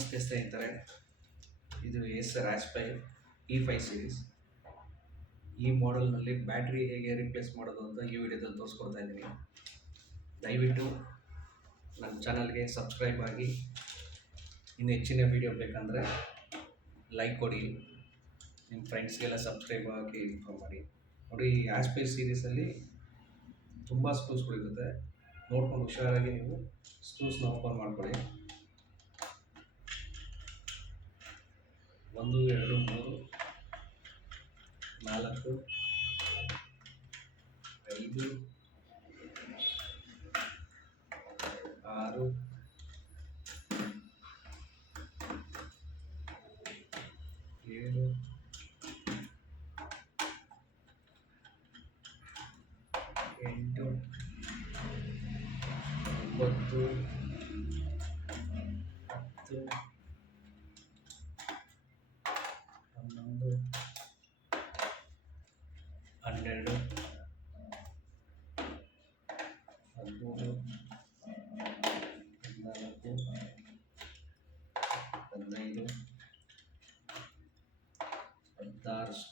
ನಮಸ್ತೆ ಸ್ನೇಹಿತರೆ ಇದು ಎಸ್ ರಾಜ್ ಫೈವ್ ಇ ಫೈವ್ ಸೀರೀಸ್ ಈ ಮಾಡೆಲ್ನಲ್ಲಿ ಬ್ಯಾಟ್ರಿ ಹೇಗೆ ರಿಪ್ಲೇಸ್ ಮಾಡೋದು ಅಂತ ಈ ವಿಡಿಯೋದಲ್ಲಿ ತೋರಿಸ್ಕೊಡ್ತಾ ಇದ್ದೀನಿ. ದಯವಿಟ್ಟು ನನ್ನ ಚಾನಲ್ಗೆ ಸಬ್ಸ್ಕ್ರೈಬ್ ಆಗಿ. ಇನ್ನು ಹೆಚ್ಚಿನ ವಿಡಿಯೋ ಬೇಕಂದರೆ ಲೈಕ್ ಕೊಡಿ. ನಿಮ್ಮ ಫ್ರೆಂಡ್ಸ್ಗೆಲ್ಲ ಸಬ್ಸ್ಕ್ರೈಬ್ ಆಗಿ ಇನ್ಫಾರ್ಮ್ ಮಾಡಿ. ನೋಡಿ, ಈ ಆಸ್ಪೈ ಸೀರೀಸಲ್ಲಿ ತುಂಬ ಸ್ಕ್ರೂಸ್ಗಳಿರುತ್ತೆ ನೋಡ್ಕೊಂಡು ಹುಷಾರಾಗಿ ನೀವು ಸ್ಕ್ರೂಸ್ನ ಓಪನ್ ಮಾಡ್ಕೊಳ್ಳಿ. ಒಂದು ಎರಡು ಮೂರು ನಾಲ್ಕು ಐದು ಆರು ಏಳು ಎಂಟು ಒಂಬತ್ತು ಹತ್ತು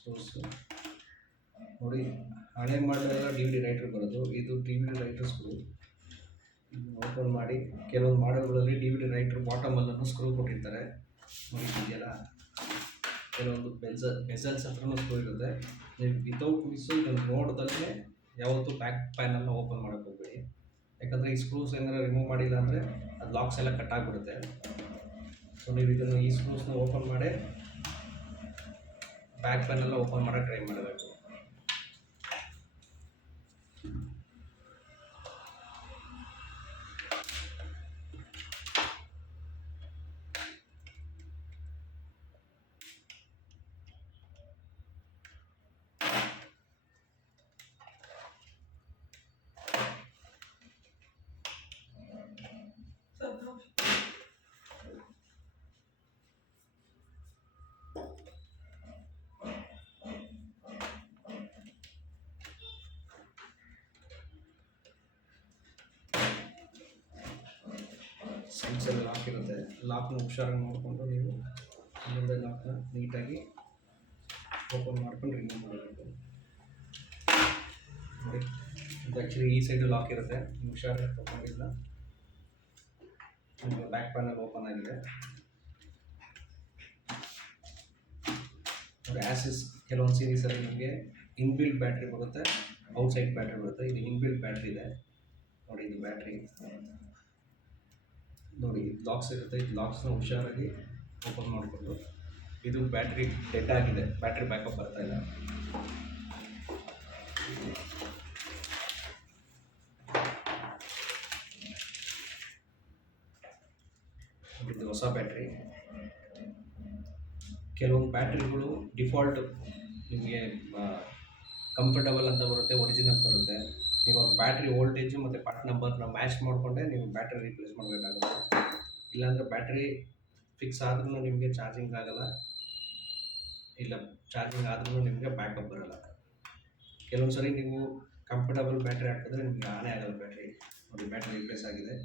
ಸ್ಕ್ರೂಸು ನೋಡಿ, ಹಳೆ ಮಾಡಲೆಲ್ಲ ಡಿ ವಿ ಡಿ ರೈಟ್ರ್ ಬರೋದು. ಇದು D V D writer screw open ಮಾಡಿ ಕೆಲವೊಂದು ಮಾಡೆಲ್ಗಳಲ್ಲಿ ಡಿ ವಿ ಡಿ ರೈಟ್ರ್ ಬಾಟಮಲ್ಲೂ ಸ್ಕ್ರೂ ಕೊಟ್ಟಿರ್ತಾರೆ. ಇದೆಯಲ್ಲ? ಕೆಲವೊಂದು ಬೆಲ್ಸ ಬೆಸಲ್ಸ್ ಹತ್ರನೂ ಸ್ಕ್ರೂ ಇರುತ್ತೆ. ನೀವು ವಿತೌಟ್ ಮಿಸ್ಸು ಇದನ್ನು ನೋಡ್ದಲ್ಲೇ ಯಾವತ್ತೂ ಬ್ಯಾಕ್ ಪ್ಯಾನಲ್ನ ಓಪನ್ ಮಾಡೋಕ್ಕೆ ಹೋಗ್ಬೇಡಿ. ಯಾಕಂದರೆ ಈ ಸ್ಕ್ರೂಸ್ ಏನಾರು ರಿಮೂವ್ ಮಾಡಿಲ್ಲ ಅಂದರೆ ಅದು ಲಾಕ್ಸ್ ಎಲ್ಲ ಕಟ್ ಆಗಿಬಿಡುತ್ತೆ. ಸೊ, ನೀವು ಇದನ್ನು ಈ ಸ್ಕ್ರೂಸ್ನ ಓಪನ್ ಮಾಡಿ ಬ್ಯಾಕ್ ಪ್ಯಾನೆಲ್ಲ ಓಪನ್ ಮಾಡೋಕ್ಕೆ ಟ್ರೈ ಮಾಡಬೇಕು. ಸೈಡ್ಸಲ್ಲಿ ಲಾಕ್ ಇರುತ್ತೆ. ಲಾಕ್ನ ಹುಷಾರಾಗಿ ನೋಡಿಕೊಂಡು ನೀವು ಮುಂದೆ ಲಾಕ್ನ ನೀಟಾಗಿ ಓಪನ್ ಮಾಡ್ಕೊಂಡು ರಿಮೂವ್ ಮಾಡಬೇಕು. ನೋಡಿ, ಇದು ಆ್ಯಕ್ಚುಲಿ ಈ ಸೈಡು ಲಾಕ್ ಇರುತ್ತೆ. ಹುಷಾರಾಗಿ ತೊಗೊಂಡಿಲ್ಲ ನಿಮಗೆ ಬ್ಯಾಕ್ ಪ್ಯಾನಲ್ ಓಪನ್ ಆಗಿದೆ. ಆ್ಯಸಿಸ್ ಕೆಲವೊಂದು ಸೀರೀಸಲ್ಲಿ ನಿಮಗೆ ಇನ್ಬಿಲ್ಟ್ ಬ್ಯಾಟ್ರಿ ಬರುತ್ತೆ ಔಟ್ಸೈಡ್ ಬ್ಯಾಟ್ರಿ ಬರುತ್ತೆ. ಇದು ಇನ್ಬಿಲ್ಟ್ ಬ್ಯಾಟ್ರಿ ಇದೆ. ನೋಡಿ, ಇದು ಬ್ಯಾಟ್ರಿ ನೋಡಿ ಲಾಕ್ಸ್ ಇರುತ್ತೆ. ಇದು ಲಾಕ್ಸ್ನ ಹುಷಾರಾಗಿ ಓಪನ್ ಮಾಡಿಕೊಂಡು ಇದು ಬ್ಯಾಟ್ರಿ ಡೆಡ್ ಆಗಿದೆ. ಬ್ಯಾಟ್ರಿ ಬ್ಯಾಕಪ್ ಬರ್ತಾ ಇಲ್ಲ. ಇದು ಹೊಸ ಬ್ಯಾಟ್ರಿ ಕೆಲವೊಂದು ಬ್ಯಾಟ್ರಿಗಳು ಡಿಫಾಲ್ಟ್ ನಿಮಗೆ ಕಂಫರ್ಟಬಲ್ ಅಂತ ಬರುತ್ತೆ ಒರಿಜಿನಲ್ ಬರುತ್ತೆ. ನೀವು ಒಂದು ಬ್ಯಾಟ್ರಿ ವೋಲ್ಟೇಜು ಮತ್ತು ಪಾರ್ಟ್ ನಂಬರ್ನ ಮ್ಯಾಚ್ ಮಾಡಿಕೊಂಡೆ ನೀವು ಬ್ಯಾಟ್ರಿ ರಿಪ್ಲೇಸ್ ಮಾಡಬೇಕಾಗುತ್ತೆ. ಇಲ್ಲಾಂದರೆ ಬ್ಯಾಟ್ರಿ ಫಿಕ್ಸ್ ಆದ್ರೂ ನಿಮಗೆ ಚಾರ್ಜಿಂಗ್ ಆಗಲ್ಲ. ಇಲ್ಲ, ಚಾರ್ಜಿಂಗ್ ಆದ್ರೂ ನಿಮಗೆ ಬ್ಯಾಕಪ್ ಬರಲ್ಲ. ಕೆಲವೊಂದು ಸರಿ ನೀವು ಕಂಫರ್ಟಬಲ್ ಬ್ಯಾಟ್ರಿ ಹಾಕಿದ್ರೆ ನಿಮಗೆ ಆನೇ ಆಗಲ್ಲ ಬ್ಯಾಟ್ರಿ. ನೋಡಿ, ಬ್ಯಾಟ್ರಿ ರಿಪ್ಲೇಸ್ ಆಗಿದೆ.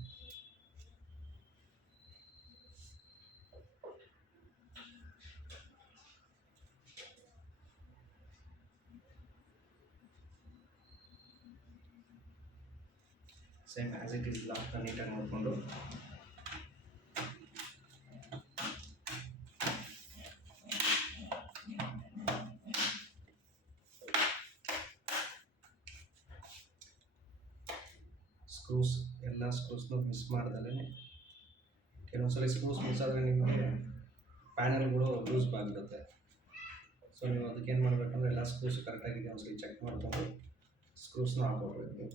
ಸೇಮ್ ಆ್ಯಸ್ ಇಟ್ ಈಸ್ ಲಾಕ್ನ ನೀಟಾಗಿ ನೋಡಿಕೊಂಡು ಸ್ಕ್ರೂಸ್ ಎಲ್ಲ ಸ್ಕ್ರೂಸ್ನು ಮಿಸ್ ಮಾಡ್ದಲೇ ಕೆಲವೊಂದ್ಸಲ ಸ್ಕ್ರೂಸ್ ಮಿಸ್ ಆದರೆ ನಿಮಗೆ ಪ್ಯಾನಲ್ಗಳು ಲೂಸ್ ಆಗಿರುತ್ತೆ ಸೊ ನೀವು ಅದಕ್ಕೆ ಏನು ಮಾಡಬೇಕಂದ್ರೆ, ಎಲ್ಲ ಸ್ಕ್ರೂಸ್ ಕರೆಕ್ಟಾಗಿದೆ ಒಂದ್ಸಲಿ ಚೆಕ್ ಮಾಡಿಕೊಂಡು ಸ್ಕ್ರೂಸ್ನ ಹಾಕೋಬೇಕು.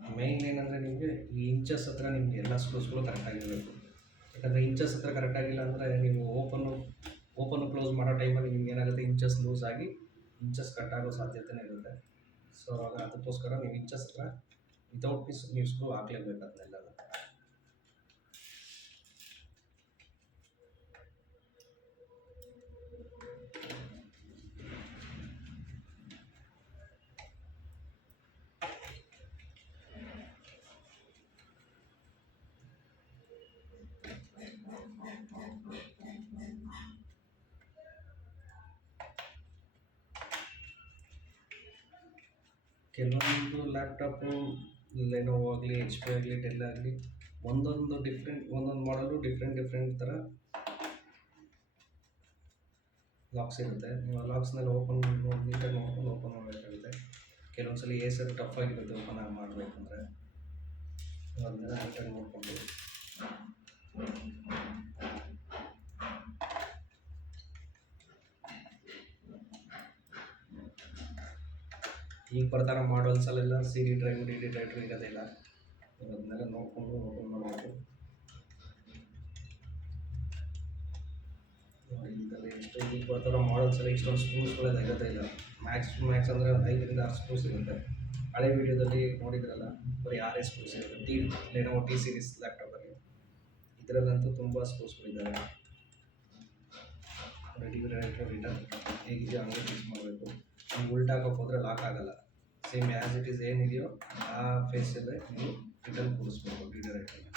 ಮೇಯ್ನ್ ಏನಂದರೆ ನಿಮಗೆ ಈ ಇಂಚಸ್ ಹತ್ರ ನಿಮಗೆ ಎಲ್ಲ ಸ್ಕ್ರೂಸ್ಗಳು ಕರೆಕ್ಟಾಗಿರಬೇಕು ಯಾಕಂದರೆ ಇಂಚಸ್ ಹತ್ರ ಕರೆಕ್ಟಾಗಿಲ್ಲ ಅಂದರೆ ನೀವು ಓಪನು ಓಪನ್ ಕ್ಲೋಸ್ ಮಾಡೋ ಟೈಮಲ್ಲಿ ನಿಮ್ಗೆ ಏನಾಗುತ್ತೆ? ಇಂಚಸ್ ಲೂಸ್ ಆಗಿ ಇಂಚಸ್ ಕಟ್ ಆಗೋ ಸಾಧ್ಯತೆನೇ ಇರುತ್ತೆ. ಸೊ ಅದಕ್ಕೋಸ್ಕರ ನೀವು ಇಂಚಸ್ ಹತ್ರ ವಿತೌಟ್ ಪೀಸ್ ನೀವು ಸ್ಕ್ರೂ ಹಾಕ್ಲೇಬೇಕು ಅದನ್ನೆಲ್ಲ ಕೆಲವೊಂದು ಲ್ಯಾಪ್ಟಾಪು ಲೆನೋವೋ ಆಗಲಿ ಎಚ್ ಪಿ ಆಗಲಿ ಡೆಲ್ ಆಗಲಿ, ಒಂದೊಂದು ಡಿಫ್ರೆಂಟ್ ಒಂದೊಂದು ಮಾಡಲು ಡಿಫ್ರೆಂಟ್ ಡಿಫ್ರೆಂಟ್ ಥರ ಲಾಕ್ಸ್ ಇರುತ್ತೆ. ನೀವು ಆ ಲಾಕ್ಸ್ನೆಲ್ಲ ಓಪನ್ ನೋಡಿ ನೀಟಾಗಿ ನೋಡ್ಕೊಂಡು ಓಪನ್ ಮಾಡಬೇಕಾಗುತ್ತೆ. ಕೆಲವೊಂದು ಸಲ ಏಸರ್ ಟಫ್ ಆಗಿರುತ್ತೆ ಓಪನ್ ಆಗಿ ಮಾಡಬೇಕಂದ್ರೆ. ಅದನ್ನೆಲ್ಲ ನೀಟಾಗಿ ನೋಡಿಕೊಂಡು. ಈಗ ಬರ್ತಾರ ಮಾಡಲ್ಸಲ್ಲೆಲ್ಲ C D drive D drive ಇರೋದಿಲ್ಲ ಅದನ್ನೆಲ್ಲ ನೋಡಿಕೊಂಡು ನೋಡ್ಕೊಂಡು ಮಾಡಬೇಕು. ಇದೆಲ್ಲ ಎಷ್ಟು ಈಗ ಬರ್ತಾರ ಮಾಡಲ್ಸ್ ಎಲ್ಲ ಇಷ್ಟೊಂದು ಸ್ಕ್ರೂಸ್ಗಳೆಲ್ಲ ಇರೋದೇ ಇಲ್ಲ. ಮ್ಯಾಕ್ಸ್ ಮ್ಯಾಕ್ಸ್ ಅಂದರೆ ಐದರಿಂದ ಆರು ಸ್ಕ್ರೂಸ್ ಇರುತ್ತೆ. ಹಳೆ ವಿಡಿಯೋದಲ್ಲಿ ನೋಡಿದ್ರಲ್ಲ, ಬರೀ ಆರೇ ಸ್ಕ್ರೂಸ್ ಇರುತ್ತೆ. ಟಿ ಲೆನೋ ಟಿ ಸೀರೀಸ್ ಲ್ಯಾಪ್ಟಾಪಲ್ಲಿ ಇದರಲ್ಲಂತೂ ತುಂಬ ಸ್ಕ್ರೂಸ್ಗಳಿದ್ದಾವೆ ರೆಡಿ ರಿಟರ್ನ್ ಹೇಗಿದೆ, ಹಂಗೆ ಫಿಕ್ಸ್ ಮಾಡಬೇಕು. ನೀವು ಉಲ್ಟಾಕೋಕೆ ಹೋದರೆ ಲಾಕ್ ಆಗಲ್ಲ. ಸೇಮ್ ಆ್ಯಸ್ ಇಟ್ ಈಸ್ ಏನಿದೆಯೋ ಆ ಫೇಸಲ್ಲೇ ನೀವು ರಿಟರ್ನ್ ಕೂಡಿಸ್ಬೇಕು ಡಿ ಡೈರೆಕ್ಟಲ್ಲಿ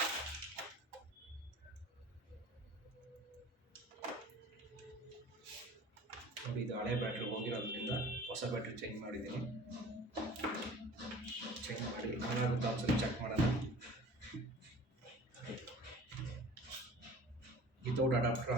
ನೋಡಿ, ಇದು ಹಳೆ ಬ್ಯಾಟ್ರಿ ಹೋಗಿರೋದ್ರಿಂದ ಹೊಸ ಬ್ಯಾಟ್ರಿ ಚೇಂಜ್ ಮಾಡಿದ್ದೀನಿ. ಚೇಂಜ್ ಮಾಡಿ ಏನಾಗುತ್ತೆ ಒಂದ್ಸಲ ಚೆಕ್ ಮಾಡೋಣ. Without adapter